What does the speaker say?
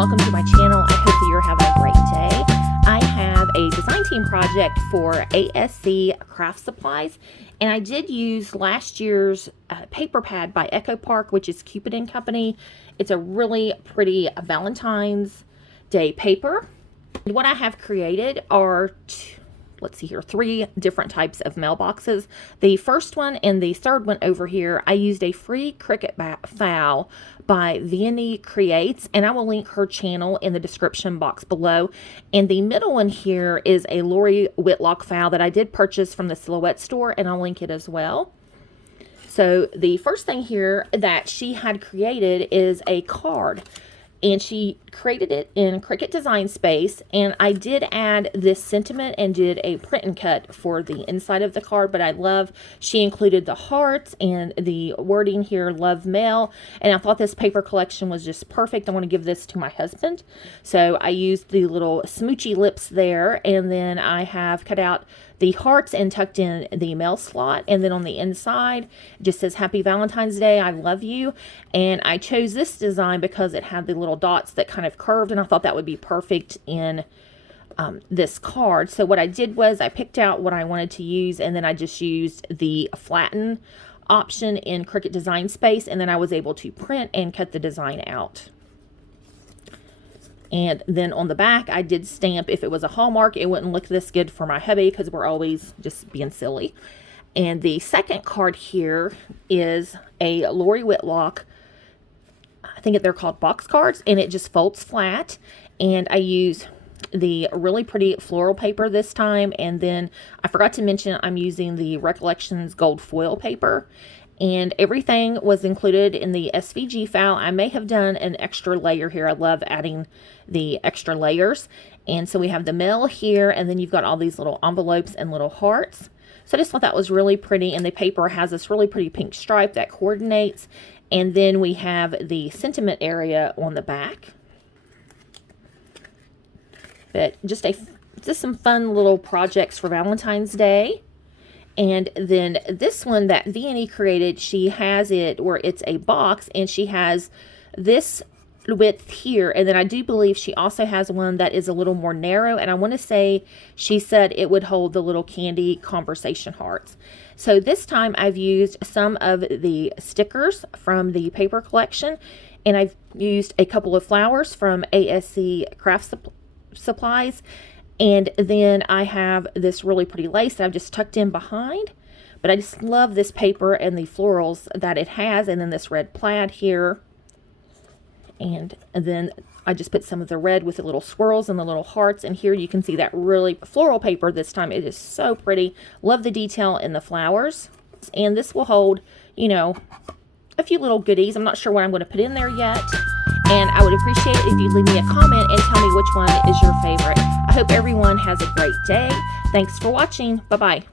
welcome to my channel. I hope that you're having a great day. I have a design team project for ASC Craft Supplies, and I did use last year's paper pad by Echo Park, which is Cupid & Company. It's a really pretty Valentine's Day paper. And what I have created are let's see here, 3 different types of mailboxes. The first one and the third one over here, I used a free Cricut file by VianneyCreates, and I will link her channel in the description box below. And the middle one here is a Lori Whitlock file that I did purchase from the Silhouette store, and I'll link it as well. So the first thing here that she had created is a card. And she created it in Cricut Design Space, and I did add this sentiment and did a print and cut for the inside of the card, but I love she included the hearts and the wording here, love mail, and I thought this paper collection was just perfect. I want to give this to my husband, so I used the little smoochy lips there, and then I have cut out the hearts and tucked in the mail slot, and then on the inside it just says Happy Valentine's Day, I love you. And I chose this design because it had the little dots that kind of curved, and I thought that would be perfect in this card. So what I did was I picked out what I wanted to use, and then I just used the flatten option in Cricut Design Space, and then I was able to print and cut the design out. And then on the back, I did stamp. If it was a Hallmark, it wouldn't look this good for my hubby because we're always just being silly. And the second card here is a Lori Whitlock, I think they're called box cards, and it just folds flat. And I use the really pretty floral paper this time. And then I forgot to mention I'm using the Recollections gold foil paper. And everything was included in the SVG file. I may have done an extra layer here. I love adding the extra layers. And so we have the mail here, and then you've got all these little envelopes and little hearts. So I just thought that was really pretty, and the paper has this really pretty pink stripe that coordinates. And then we have the sentiment area on the back. But just some fun little projects for Valentine's Day. And then this one that Vianney created, she has it where it's a box, and she has this width here. And then I do believe she also has one that is a little more narrow. And I want to say she said it would hold the little candy conversation hearts. So this time I've used some of the stickers from the paper collection. And I've used a couple of flowers from ASC Craft Supplies. And then I have this really pretty lace that I've just tucked in behind. But I just love this paper and the florals that it has. And then this red plaid here. And then I just put some of the red with the little swirls and the little hearts. And here you can see that really floral paper this time. It is so pretty. Love the detail in the flowers. And this will hold, you know, a few little goodies. I'm not sure what I'm going to put in there yet. And I would appreciate it if you leave me a comment and tell me which one is your favorite. I hope everyone has a great day. Thanks for watching. Bye-bye.